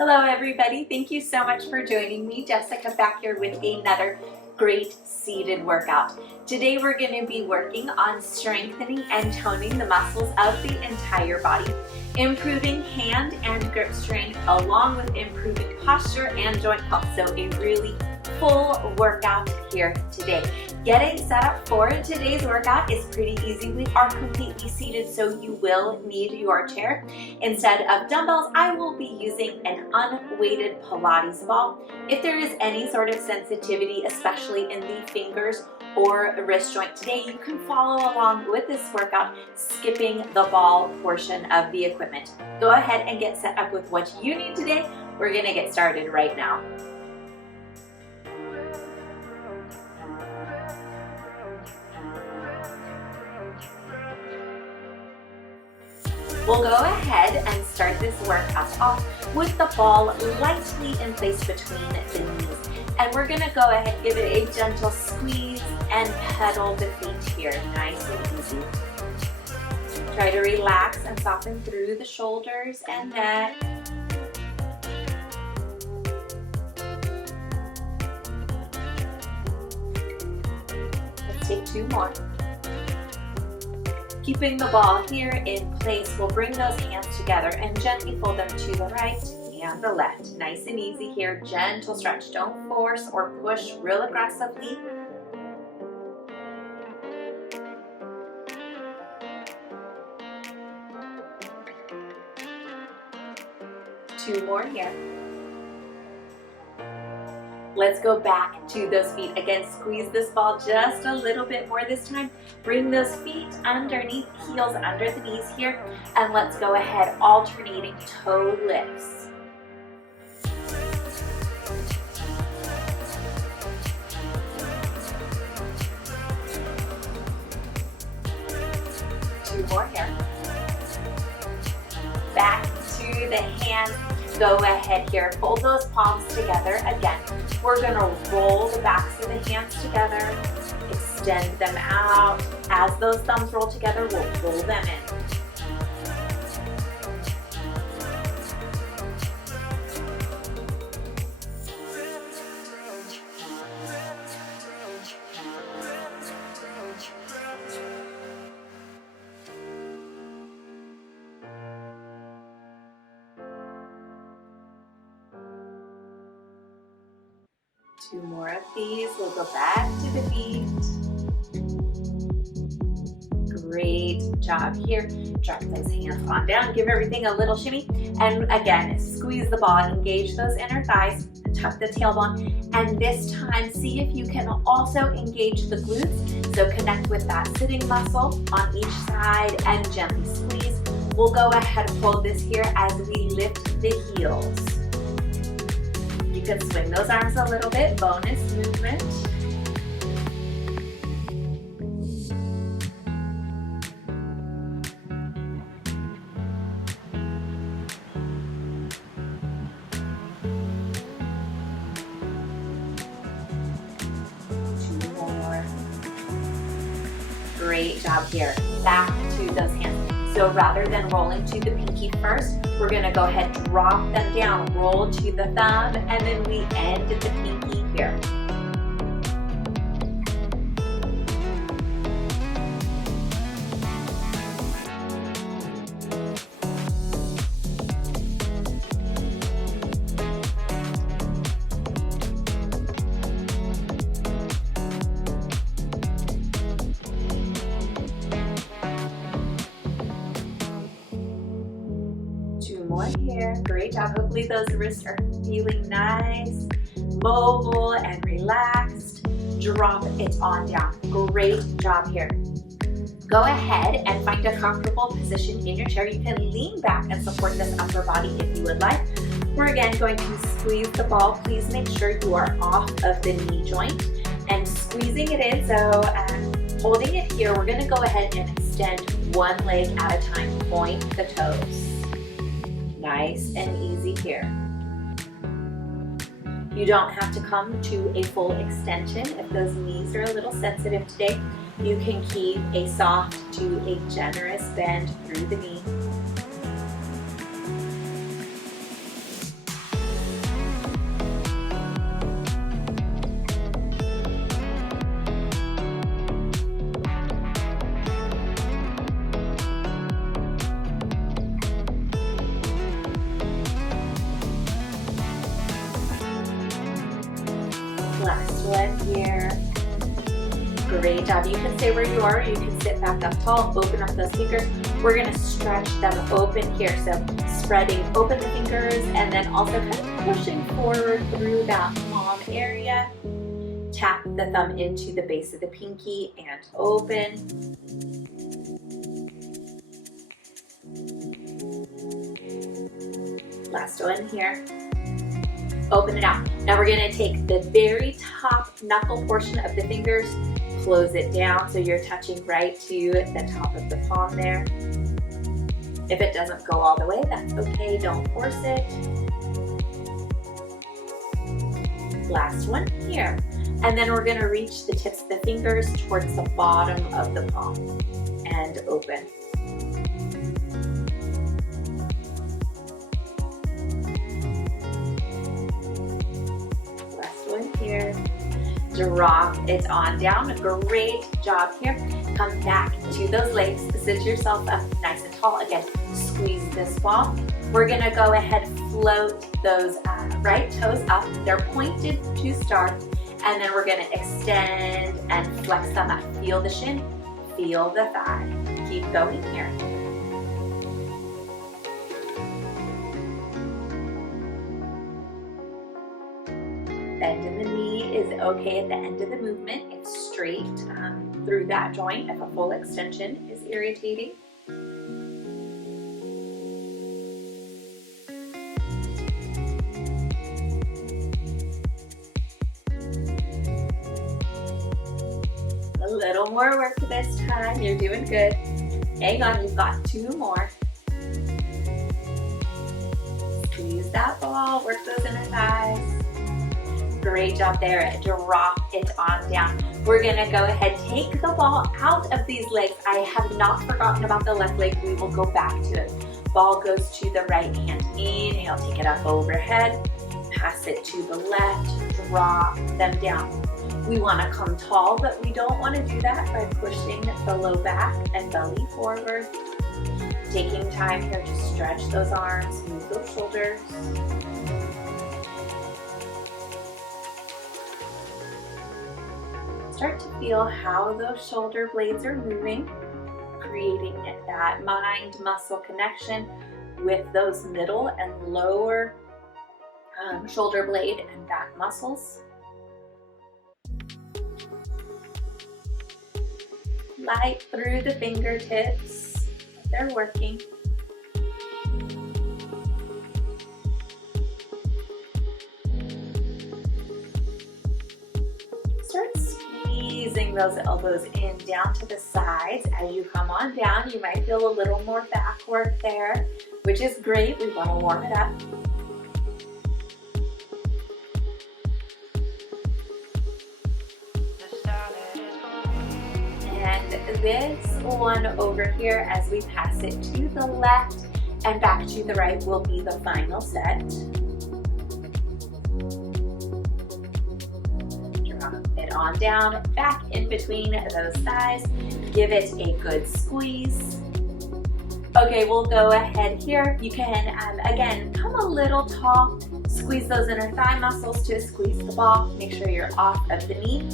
Hello everybody, thank you so much for joining me. Jessica back here with another great seated workout. Today we're going to be working on strengthening and toning the muscles of the entire body, improving hand and grip strength along with improving posture and joint health. So a really full workout here today. Getting set up for today's workout is pretty easy. We are completely seated, so you will need your chair. Instead of dumbbells, I will be using an unweighted Pilates ball. If there is any sort of sensitivity, especially in the fingers or wrist joint today, you can follow along with this workout, skipping the ball portion of the equipment. Go ahead and get set up with what you need today. We're gonna get started right now. We'll go ahead and start this workout off with the ball lightly in place between the knees. And we're gonna go ahead and give it a gentle squeeze and pedal the feet here, nice and easy. Try to relax and soften through the shoulders and neck. Let's take two more. Keeping the ball here in place, we'll bring those hands together and gently fold them to the right and the left. Nice and easy here, gentle stretch. Don't force or push real aggressively. Two more here. Let's go back to those feet. Again, squeeze this ball just a little bit more this time. Bring those feet underneath, heels under the knees here, and let's go ahead, alternating toe lifts. Two more here. Back to the hands. Go ahead here, fold those palms together. Again, we're gonna roll the backs of the hands together, extend them out. As those thumbs roll together, we'll pull them in. Two more of these. We'll go back to the feet. Great job here. Drop those hands on down. Give everything a little shimmy. And again, squeeze the ball. Engage those inner thighs. Tuck the tailbone. And this time, see if you can also engage the glutes. So connect with that sitting muscle on each side and gently squeeze. We'll go ahead and hold this here as we lift the heels. You can swing those arms a little bit, bonus movement. Two more. Great job here. Back to those hands. So rather than rolling to the pinky first, we're gonna go ahead, drop them down, roll to the thumb, and then we end at the pinky here. More here. Great job. Hopefully those wrists are feeling nice, mobile, and relaxed. Drop it on down. Great job here. Go ahead and find a comfortable position in your chair. You can lean back and support this upper body if you would like. We're again going to squeeze the ball. Please make sure you are off of the knee joint and squeezing it in. So holding it here, we're going to go ahead and extend one leg at a time. Point the toes. Nice and easy here. You don't have to come to a full extension. If those knees are a little sensitive today, you can keep a soft to a generous bend through the knee. job. You can stay where you are, or you can sit back up tall, open up those fingers. We're gonna stretch them open here. So spreading open the fingers and then also kind of pushing forward through that palm area. Tap the thumb into the base of the pinky and open. Last one here. Open it out. Now we're gonna take the very top knuckle portion of the fingers, close it down so you're touching right to the top of the palm there. If it doesn't go all the way, that's okay, don't force it. Last one here. And then we're gonna reach the tips of the fingers towards the bottom of the palm and open. Here, drop it on down. Great job here. Come back to those legs. Sit yourself up nice and tall. Again, squeeze this ball. We're gonna go ahead, float those right toes up. They're pointed to start, and then we're gonna extend and flex them up. Feel the shin, feel the thigh. Keep going here. Bend in the knee is okay at the end of the movement. It's straight through that joint if a full extension is irritating. A little more work this time. You're doing good. Hang on, you've got 2 more. Squeeze that ball, work those inner thighs. Great job there. Drop it on down. We're gonna go ahead, take the ball out of these legs. I have not forgotten about the left leg. We will go back to it. Ball goes to the right hand. Inhale, take it up overhead. Pass it to the left. Drop them down. We wanna come tall, but we don't wanna do that by pushing the low back and belly forward. Taking time here to stretch those arms, move those shoulders. Start to feel how those shoulder blades are moving, creating that mind-muscle connection with those middle and lower shoulder blade and back muscles. Light through the fingertips. They're working. Start squeezing those elbows in down to the sides. As you come on down, you might feel a little more back work there, which is great. We want to warm it up. And this one over here, as we pass it to the left and back to the right, will be the final set. On down, back in between those thighs. Give it a good squeeze. Okay, we'll go ahead here. You can, again, come a little tall. Squeeze those inner thigh muscles to squeeze the ball. Make sure you're off of the knee.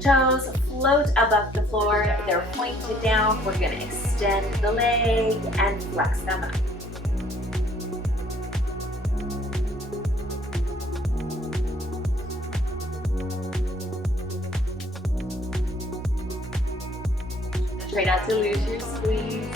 Toes float above the floor. They're pointed down. We're going to extend the leg and flex them up. Try not to lose your squeeze.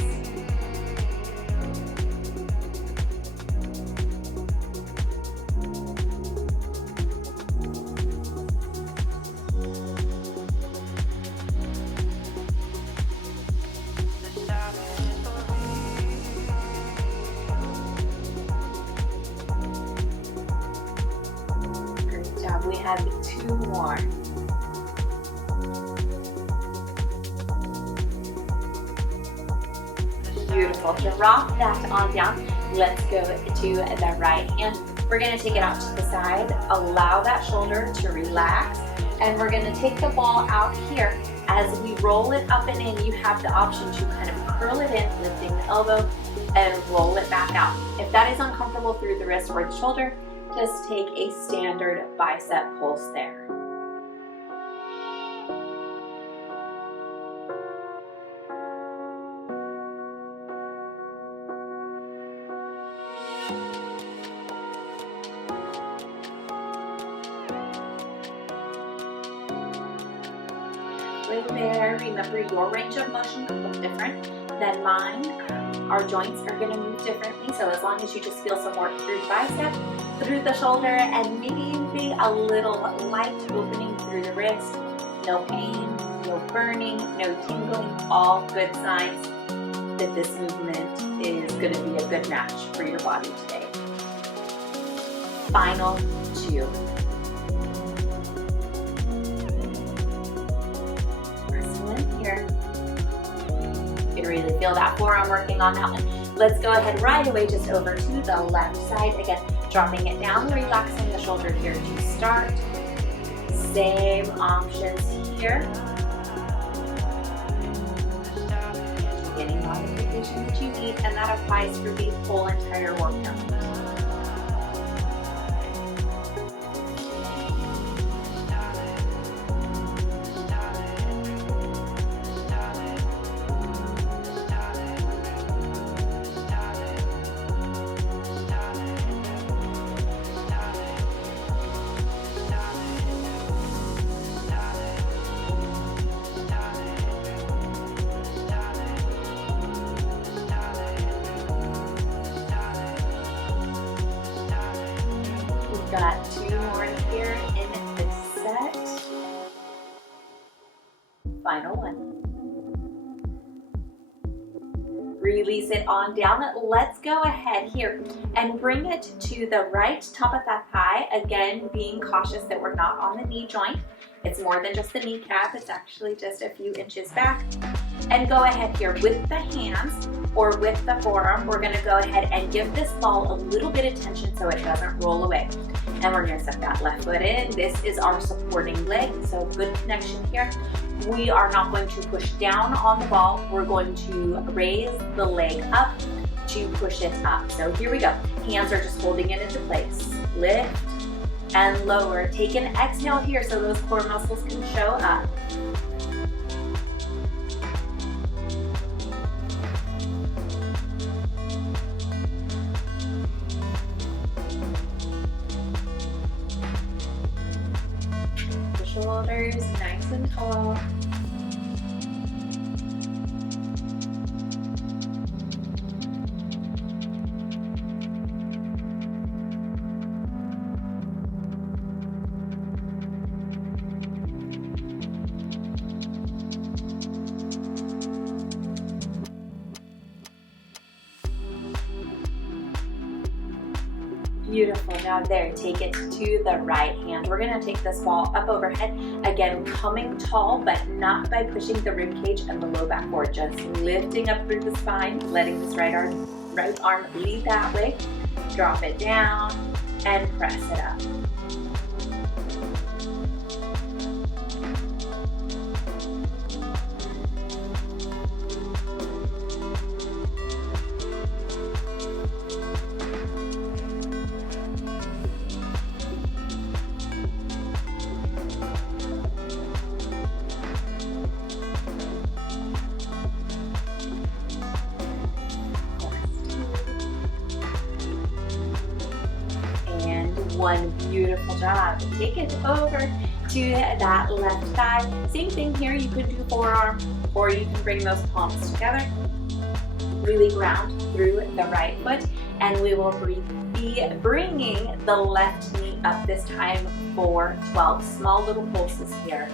Great job. We have 2 more. Beautiful. Drop that on down. Let's go to the right hand. We're going to take it out to the side. Allow that shoulder to relax. And we're going to take the ball out here. As we roll it up and in, you have the option to kind of curl it in, lifting the elbow, and roll it back out. If that is uncomfortable through the wrist or the shoulder, just take a standard bicep pulse there. remember your range of motion could look different than mine. Our joints are going to move differently, so as long as you just feel some work through the bicep, through the shoulder, and maybe a little light opening through the wrist, no pain, no burning, no tingling, all good signs that this movement is going to be a good match for your body today. Final 2. Wrestle in here. You can really feel that forearm working on that one. Let's go ahead right away just over to the left side. Again, dropping it down, relaxing the shoulder here to start. Same options here. Getting modification that you need, and that applies for the whole entire workout. Got 2 more here in this set. Final one. Release it on down. Let's go ahead here and bring it to the right top of that thigh. Again, being cautious that we're not on the knee joint. It's more than just the kneecap. It's actually just a few inches back. And go ahead here with the hands or with the forearm. We're going to go ahead and give this ball a little bit of tension so it doesn't roll away. And we're going to set that left foot in. This is our supporting leg, so good connection here. We are not going to push down on the ball. We're going to raise the leg up to push it up. So here we go. Hands are just holding it into place. Lift and lower. Take an exhale here so those core muscles can show up. Shoulders nice and tall. Beautiful. Now there, take it to the right hand. We're going to take this ball up overhead. Again, coming tall, but not by pushing the rib cage and the low back forward. Just lifting up through the spine, letting this right arm lead that way. Drop it down and press it up. One beautiful job. Take it over to that left thigh. Same thing here. You could do forearm or you can bring those palms together. Really ground through the right foot, and we will be bringing the left knee up this time for 12 small little pulses here.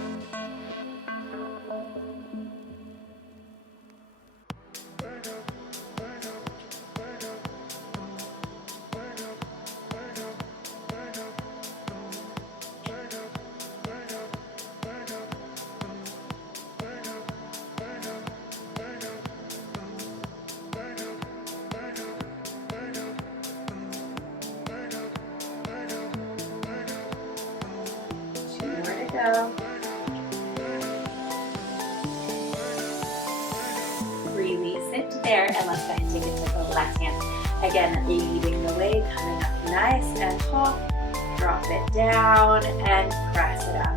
Go. Release it there, and let's go ahead and take it to the left hand. Again, leading the way, coming up nice and tall. Drop it down and press it up.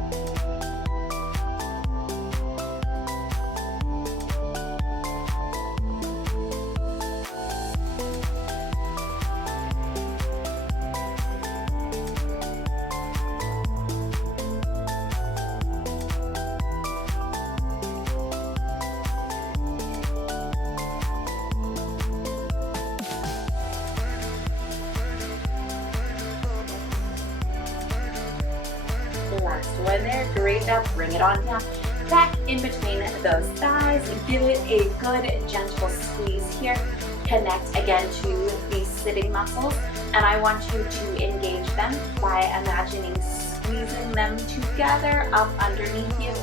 Last one there, great job, bring it on down. Back in between those thighs, give it a good gentle squeeze here. Connect again to these sitting muscles, and I want you to engage them by imagining squeezing them together up underneath you,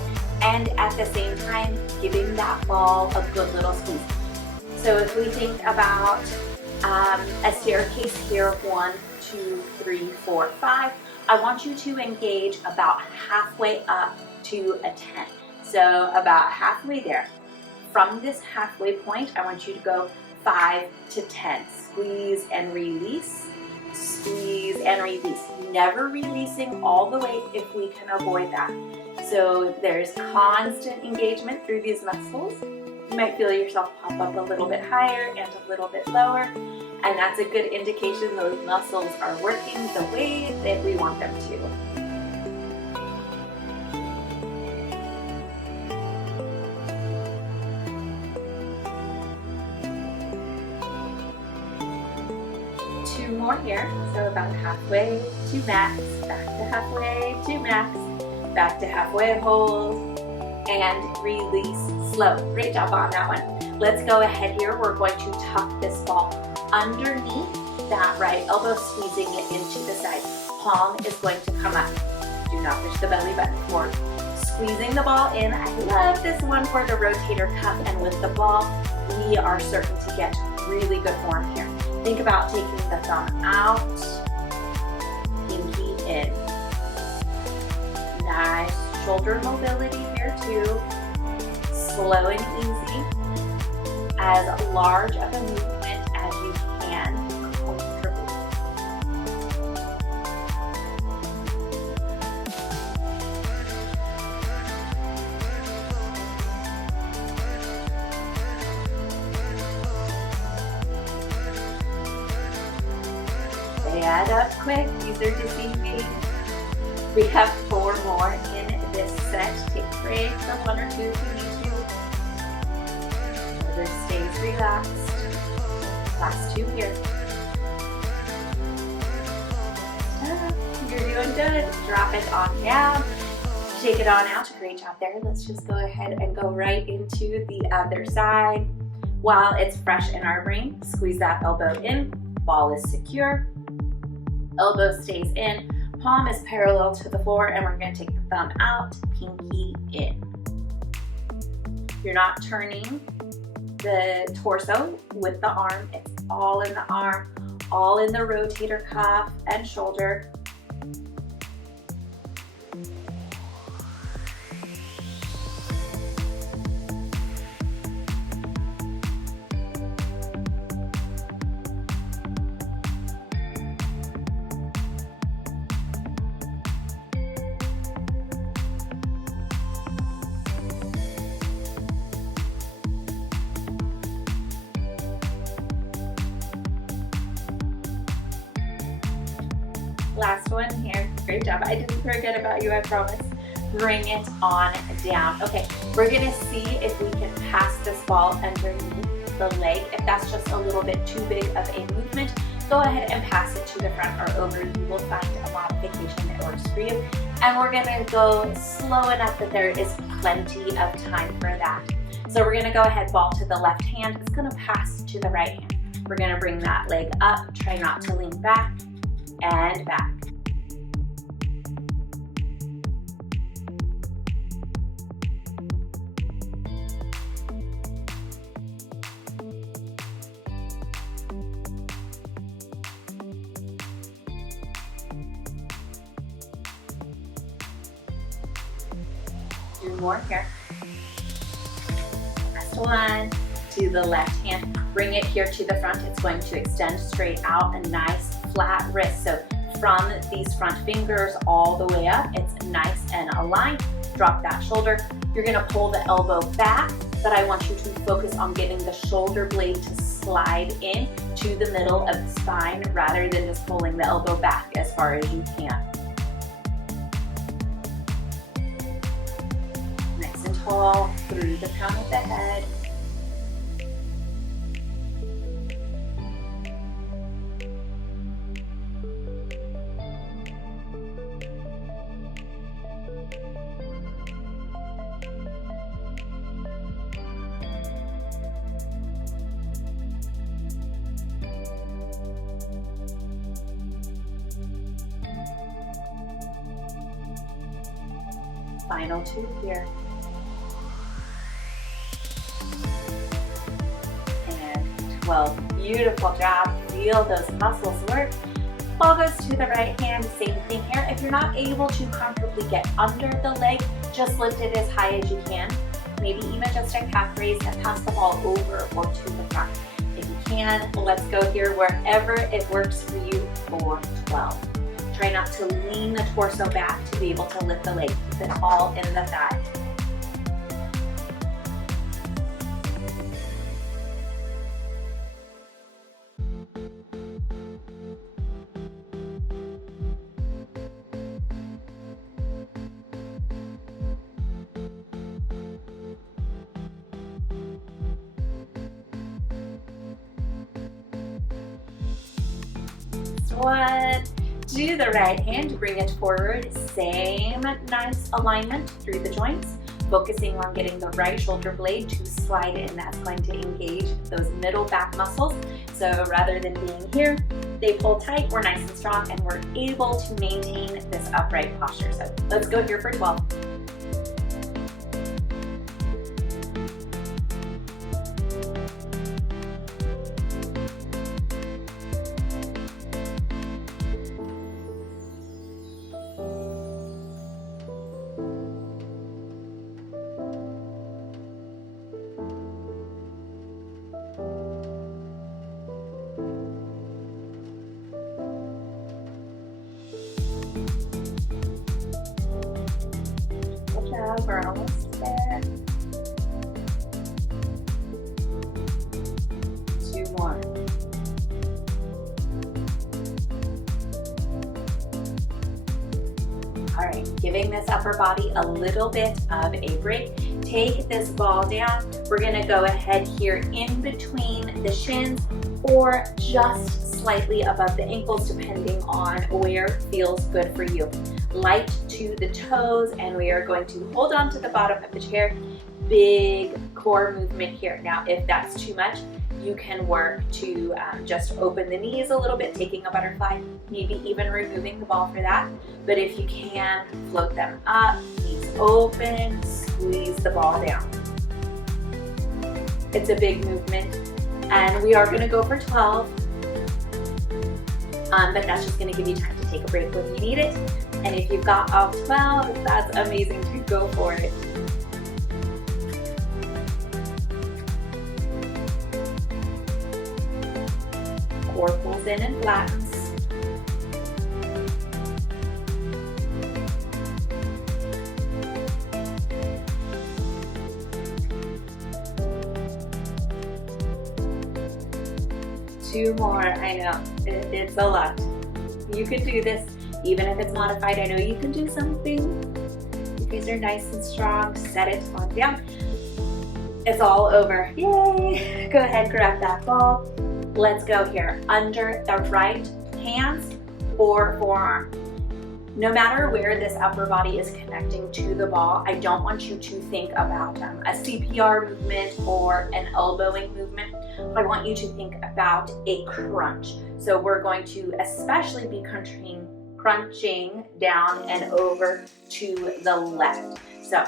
and at the same time giving that ball a good little squeeze. So if we think about a staircase here, 1, 2, 3, 4, 5, I want you to engage about halfway up to a 10. So about halfway there. From this halfway point, I want you to go 5 to 10. Squeeze and release. Squeeze and release. Never releasing all the way if we can avoid that. So there's constant engagement through these muscles. You might feel yourself pop up a little bit higher and a little bit lower, and that's a good indication those muscles are working the way that we want them to. Two more here, so about halfway to max, back to halfway to max, back to halfway hold, and release slow. Great job on that one. Let's go ahead here. We're going to tuck this ball underneath that right elbow, squeezing it into the side. Palm is going to come up. Do not push the belly button forward. Squeezing the ball in. I love this one for the rotator cuff, and with the ball, we are certain to get really good form here. Think about taking the thumb out, pinky in. Nice shoulder mobility here too. Slow and easy. As large of a movement as you can comfortably. They add up quick. These are deceiving. We have 4 more in this set. Take breaks of 1 or 2 if you need to. Shoulder stays relaxed. Last 2 here. You're doing good. Drop it on down. Shake it on out. Great job there. Let's just go ahead and go right into the other side. While it's fresh in our brain, squeeze that elbow in. Ball is secure. Elbow stays in. Palm is parallel to the floor, and we're going to take the thumb out, pinky in. You're not turning the torso with the arm. It's all in the arm, all in the rotator cuff and shoulder. Last one here. Great job. I didn't forget about you, I promise. Bring it on down. Okay, we're gonna see if we can pass this ball underneath the leg. If that's just a little bit too big of a movement, go ahead and pass it to the front or over. You will find a modification that works for you. And we're gonna go slow enough that there is plenty of time for that. So we're gonna go ahead, ball to the left hand. It's gonna pass to the right hand. We're gonna bring that leg up. Try not to lean back and back. Do more here. Last one. To the left hand. Bring it here to the front. It's going to extend straight out, a nice flat wrist. So from these front fingers all the way up, it's nice and aligned. Drop that shoulder. You're gonna pull the elbow back, but I want you to focus on getting the shoulder blade to slide in to the middle of the spine rather than just pulling the elbow back as far as you can. Nice and tall through the crown of the head. Final 2 here. And 12. Beautiful job. Feel those muscles work. Ball goes to the right hand. Same thing here. If you're not able to comfortably get under the leg, just lift it as high as you can. Maybe even just a calf raise and pass the ball over or to the front. If you can, let's go here wherever it works for you for 12. Try not to lean the torso back to be able to lift the leg. Keep it all in the thigh. One, do the right hand, bring it forward, same nice alignment through the joints, focusing on getting the right shoulder blade to slide in. That's going to engage those middle back muscles. So rather than being here, they pull tight, we're nice and strong, and we're able to maintain this upright posture. So let's go here for 12. We're almost there. 2 more. All right, giving this upper body a little bit of a break. Take this ball down. We're gonna go ahead here in between the shins or just slightly above the ankles, depending on where feels good for you. Light to the toes, and we are going to hold on to the bottom of the chair. Big core movement here. Now, if that's too much, you can work to just open the knees a little bit, taking a butterfly, maybe even removing the ball for that. But if you can, float them up, knees open, squeeze the ball down. It's a big movement, and we are gonna go for 12. But that's just gonna give you time to take a break when you need it. And if you've got all 12, that's amazing to go for it. Core pulls in and flattens. Two more, I know, it's a lot. You could do this, even if it's modified. I know you can do something. You guys are nice and strong. Set it on down. It's all over. Yay! Go ahead, grab that ball. Let's go here. Under the right hands or forearm. No matter where this upper body is connecting to the ball, I don't want you to think about a CPR movement or an elbowing movement. I want you to think about a crunch. So we're going to especially be crunching down and over to the left. So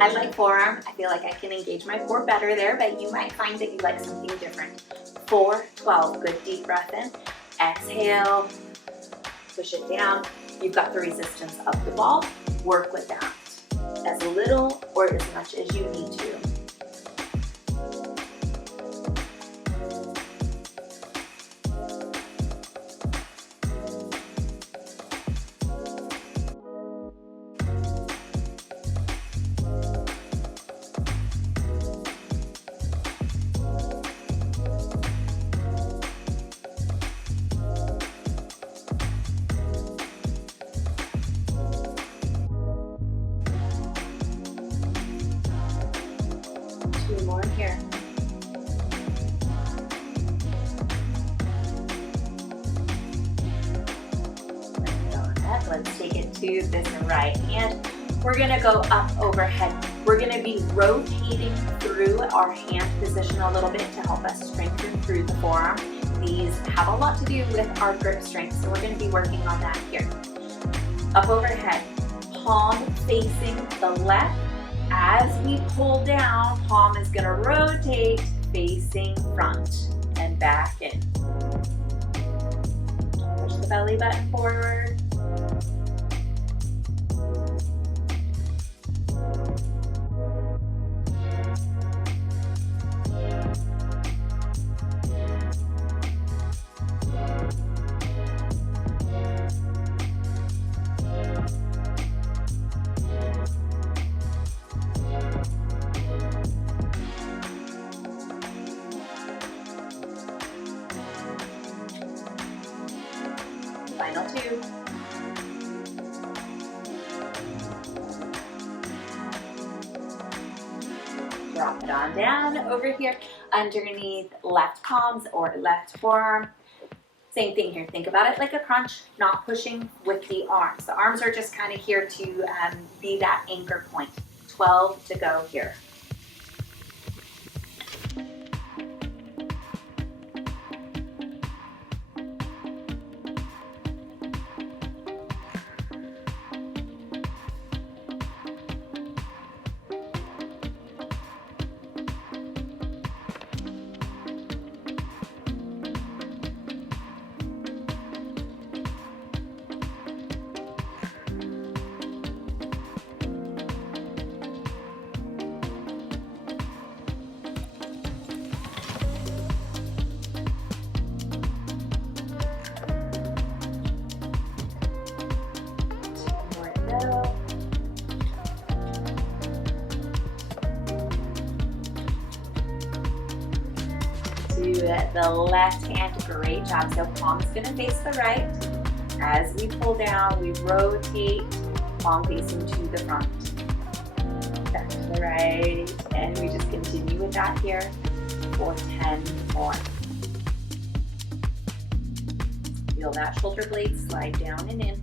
I like forearm. I feel like I can engage my core better there, but you might find that you like something different. 4, 12, good deep breath in. Exhale, push it down. You've got the resistance of the ball. Work with that as little or as much as you need to. More here. Let's take it to this right hand. We're gonna go up overhead. We're gonna be rotating through our hand position a little bit to help us strengthen through the forearm. These have a lot to do with our grip strength, so we're gonna be working on that here. Up overhead, palm facing the left. As we pull down, palm is gonna rotate facing front and back in. Push the belly button forward. Final two. Drop it on down over here underneath left palms or left forearm. Same thing here. Think about it like a crunch, not pushing with the arms. The arms are just kind of here to be that anchor point. 12 to go here. The left hand, great job. So palm is going to face the right. As we pull down, we rotate, palm facing to the front. Back to the right, and we just continue with that here for 10 more. Feel that shoulder blade slide down and in.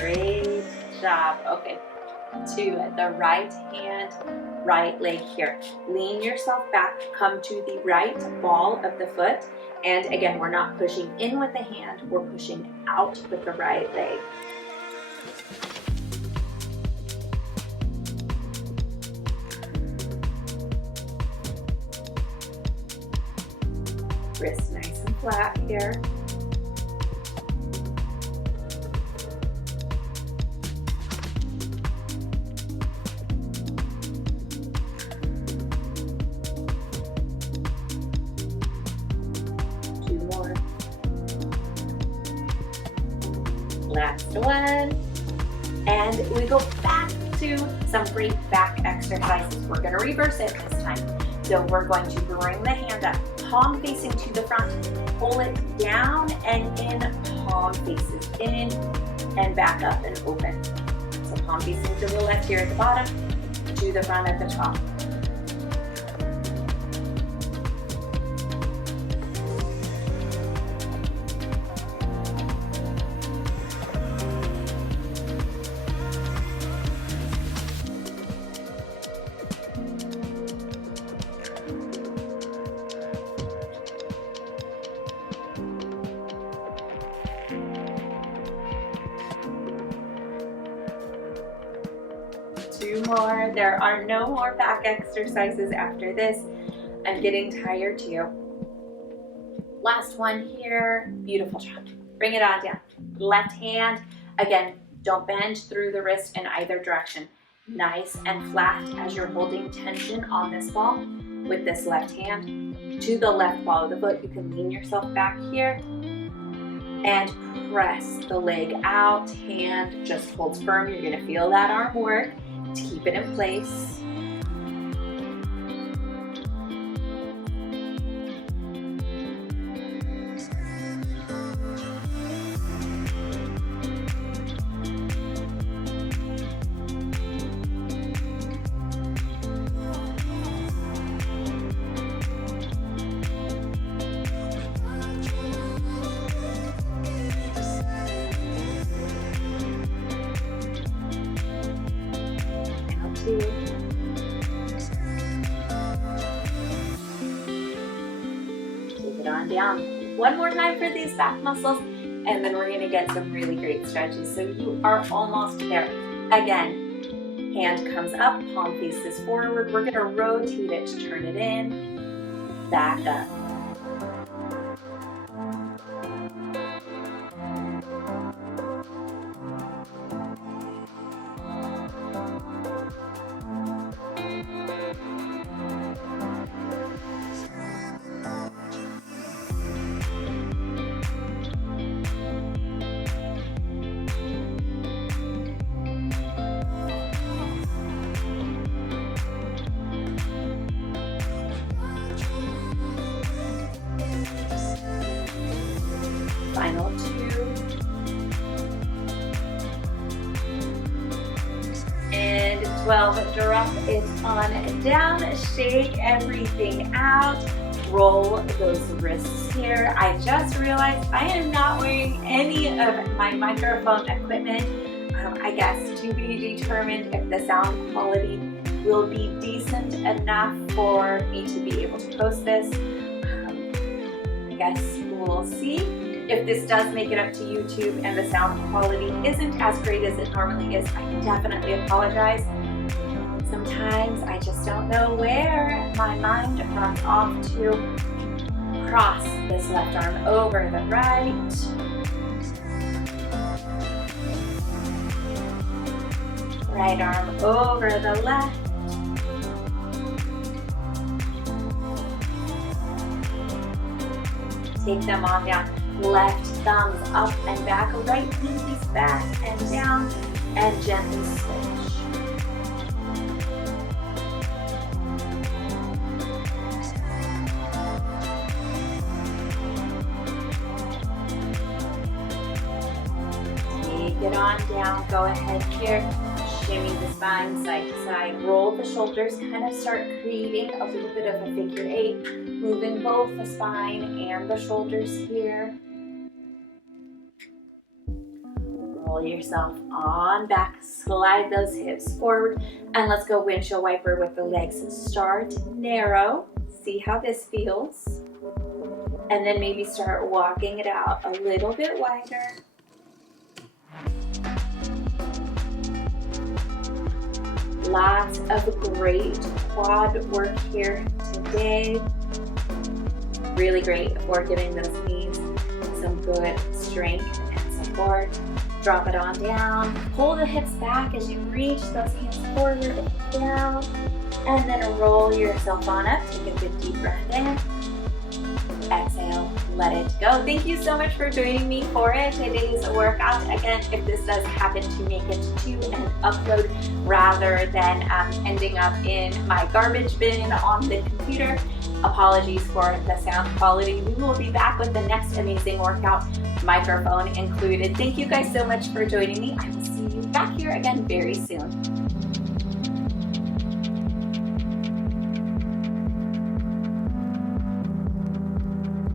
Great job. Okay, to the right hand, right leg here. Lean yourself back, come to the right ball of the foot. And again, we're not pushing in with the hand, we're pushing out with the right leg. Wrist nice and flat here. Last one, and we go back to some great back exercises. We're going to reverse it this time. So we're going to bring the hand up, palm facing to the front, pull it down and in, palm faces in and back up and open. So palm facing to the left here at the bottom, to the front at the top. Two more. There are no more back exercises after this. I'm getting tired too. Last one here. Beautiful job. Bring it on down. Left hand. Again, don't bend through the wrist in either direction. Nice and flat as you're holding tension on this ball with this left hand. To the left ball of the foot, you can lean yourself back here and press the leg out. Hand just holds firm. You're going to feel that arm work to keep it in place. 2. Take it on down. One more time for these back muscles, and then we're gonna get some really great stretches. So you are almost there. Again, hand comes up, palm faces forward. We're gonna rotate it to turn it in, back up. Final 2. And 12. Drop it on down. Shake everything out. Roll those wrists here. I just realized I am not wearing any of my microphone equipment. I guess to be determined if the sound quality will be decent enough for me to be able to post this. I guess we'll see. If this does make it up to YouTube and the sound quality isn't as great as it normally is, I definitely apologize. Sometimes I just don't know where my mind runs off to. Cross this left arm over the right. Right arm over the left. Take them on down. Left thumbs up and back, right pinkies back and down, and gently switch. Take it on down. Go ahead here. Shimmy the spine side to side. Roll the shoulders. Kind of start creating a little bit of a figure 8. Moving both the spine and the shoulders here. Roll yourself on back, slide those hips forward, and let's go windshield wiper with the legs. Start narrow, see how this feels, and then maybe start walking it out a little bit wider. Lots of great quad work here today. Really great for giving those knees some good strength and support. Drop it on down. Pull the hips back as you reach those hands forward and down. And then roll yourself on up. Take a good deep breath in. Exhale, let it go. Thank you so much for joining me for today's workout. Again, if this does happen to make it to an upload rather than ending up in my garbage bin on the computer, apologies for the sound quality. We will be back with the next amazing workout, microphone included. Thank you guys so much for joining me. I will see you back here again very soon.